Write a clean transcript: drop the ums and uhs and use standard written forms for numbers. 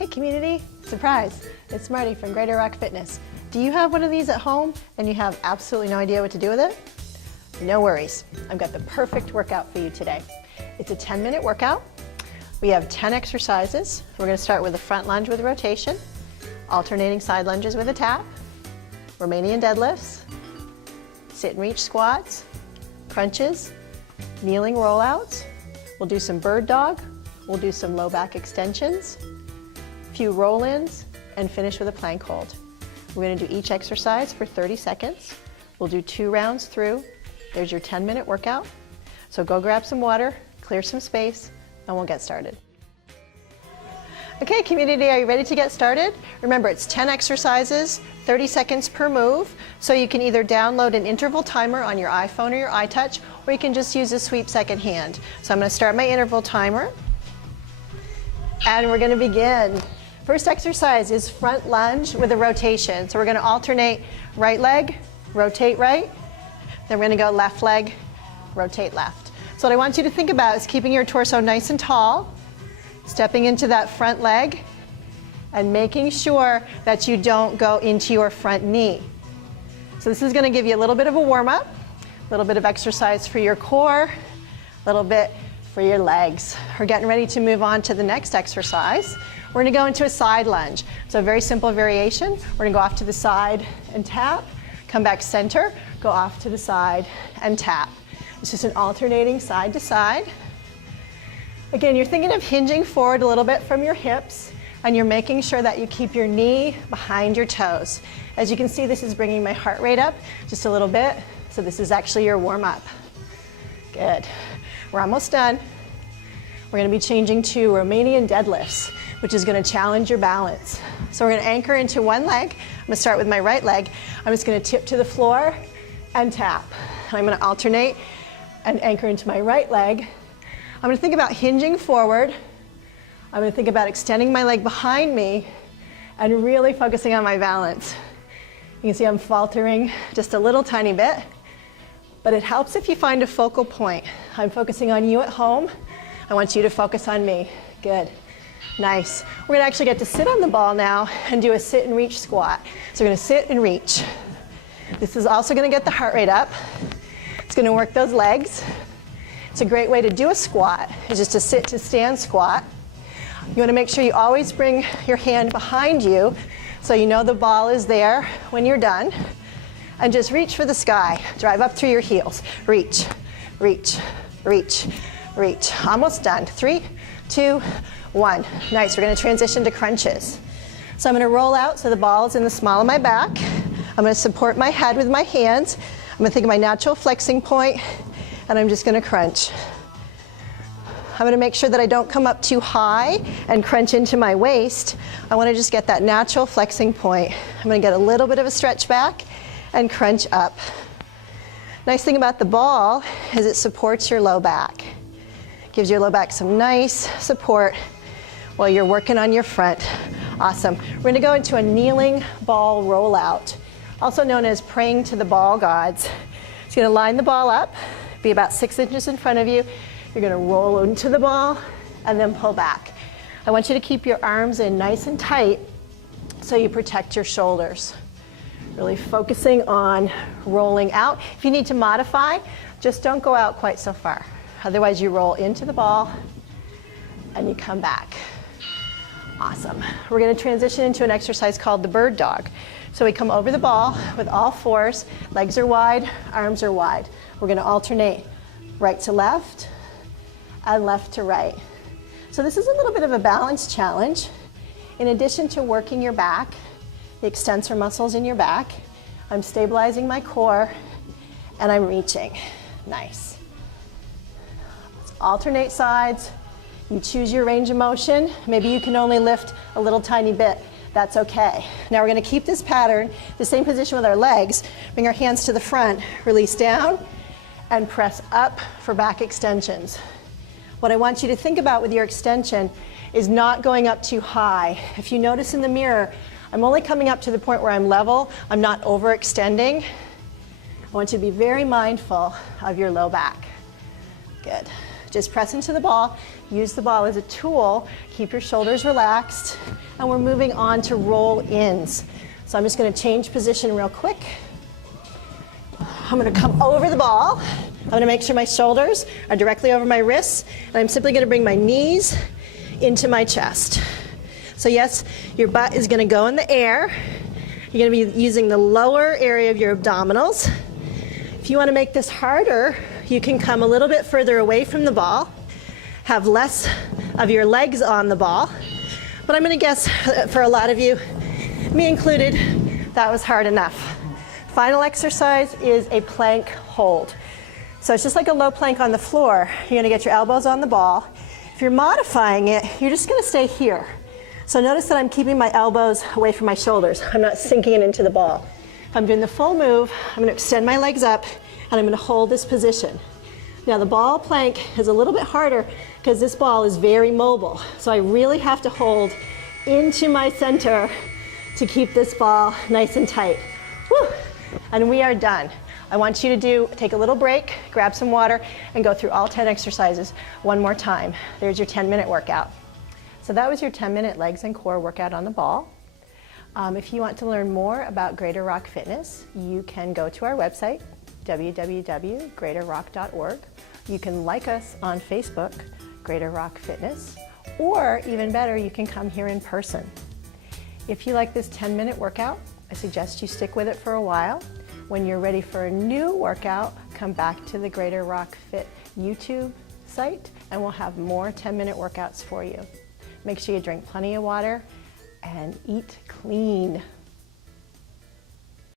Hey community, surprise, it's Marty from Greater Rock Fitness. Do you have one of these at home and you have absolutely no idea what to do with it? No worries, I've got the perfect workout for you today. It's a 10-minute workout. We have 10 exercises. We're going to start with a front lunge with a rotation, alternating side lunges with a tap, Romanian deadlifts, sit and reach squats, crunches, kneeling rollouts. We'll do some bird dog. We'll do some low back extensions, a few roll-ins, and finish with a plank hold. We're going to do each exercise for 30 seconds. We'll do 2 rounds through. There's your 10-minute workout. So go grab some water, clear some space, and we'll get started. Okay, community, are you ready to get started? Remember, it's 10 exercises, 30 seconds per move, so you can either download an interval timer on your iPhone or your iTouch, or you can just use a sweep second hand. So I'm going to start my interval timer, and we're going to begin. First exercise is front lunge with a rotation. So we're going to alternate right leg, rotate right, then we're going to go left leg, rotate left. So what I want you to think about is keeping your torso nice and tall, stepping into that front leg, and making sure that you don't go into your front knee. So this is going to give you a little bit of a warm-up, a little bit of exercise for your core, a little bit for your legs. We're getting ready to move on to the next exercise. We're going to go into a side lunge. So a very simple variation. We're going to go off to the side and tap, come back center, go off to the side and tap. It's just an alternating side to side. Again, you're thinking of hinging forward a little bit from your hips, and you're making sure that you keep your knee behind your toes. As you can see, this is bringing my heart rate up just a little bit. So this is actually your warm-up. Good. We're almost done. We're going to be changing to Romanian deadlifts, which is going to challenge your balance. So we're going to anchor into one leg. I'm going to start with my right leg. I'm just going to tip to the floor and tap. I'm going to alternate and anchor into my right leg. I'm going to think about hinging forward. I'm going to think about extending my leg behind me and really focusing on my balance. You can see I'm faltering just a little tiny bit, but it helps if you find a focal point. I'm focusing on you at home. I want you to focus on me. Good. Nice. We're going to actually get to sit on the ball now and do a sit and reach squat. So we're going to sit and reach. This is also going to get the heart rate up. It's going to work those legs. It's a great way to do a squat, is just a sit to stand squat. You want to make sure you always bring your hand behind you so you know the ball is there when you're done. And just reach for the sky. Drive up through your heels. Reach, reach, reach, reach. Almost done. 3, 2, 1. Nice. We're going to transition to crunches. So I'm going to roll out so the ball is in the small of my back. I'm going to support my head with my hands. I'm going to think of my natural flexing point, and I'm just going to crunch. I'm going to make sure that I don't come up too high and crunch into my waist. I want to just get that natural flexing point. I'm going to get a little bit of a stretch back and crunch up. Nice thing about the ball is it supports your low back. Gives your low back some nice support while you're working on your front. Awesome. We're going to go into a kneeling ball rollout, also known as praying to the ball gods. So you're going to line the ball up, be about 6 inches in front of you. You're going to roll into the ball and then pull back. I want you to keep your arms in nice and tight so you protect your shoulders. Really focusing on rolling out. If you need to modify, just don't go out quite so far. Otherwise, you roll into the ball and you come back. Awesome. We're going to transition into an exercise called the bird dog. So we come over the ball with all fours, legs are wide, arms are wide. We're going to alternate right to left and left to right. So this is a little bit of a balance challenge. In addition to working your back, the extensor muscles in your back, I'm stabilizing my core and I'm reaching. Nice. Let's alternate sides. You choose your range of motion. Maybe you can only lift a little tiny bit. That's okay. Now we're going to keep this pattern, the same position with our legs. Bring our hands to the front, release down, and press up for back extensions. What I want you to think about with your extension is not going up too high. If you notice in the mirror, I'm only coming up to the point where I'm level. I'm not overextending. I want you to be very mindful of your low back. Good. Just press into the ball, use the ball as a tool, keep your shoulders relaxed, and we're moving on to roll-ins. So I'm just gonna change position real quick. I'm gonna come over the ball. I'm gonna make sure my shoulders are directly over my wrists, and I'm simply gonna bring my knees into my chest. So yes, your butt is gonna go in the air. You're gonna be using the lower area of your abdominals. If you wanna make this harder, you can come a little bit further away from the ball, have less of your legs on the ball. But I'm gonna guess for a lot of you, me included, that was hard enough. Final exercise is a plank hold. So it's just like a low plank on the floor. You're gonna get your elbows on the ball. If you're modifying it, you're just gonna stay here. So notice that I'm keeping my elbows away from my shoulders. I'm not sinking it into the ball. If I'm doing the full move, I'm gonna extend my legs up and I'm gonna hold this position. Now the ball plank is a little bit harder because this ball is very mobile. So I really have to hold into my center to keep this ball nice and tight. Woo! And we are done. I want you to take a little break, grab some water, and go through all 10 exercises one more time. There's your 10-minute workout. So that was your 10-minute legs and core workout on the ball. If you want to learn more about Greater Rock Fitness, you can go to our website, www.greaterrock.org. You can like us on Facebook, Greater Rock Fitness, or even better, you can come here in person. If you like this 10-minute workout, I suggest you stick with it for a while. When you're ready for a new workout, come back to the Greater Rock Fit YouTube site and we'll have more 10-minute workouts for you. Make sure you drink plenty of water and eat clean.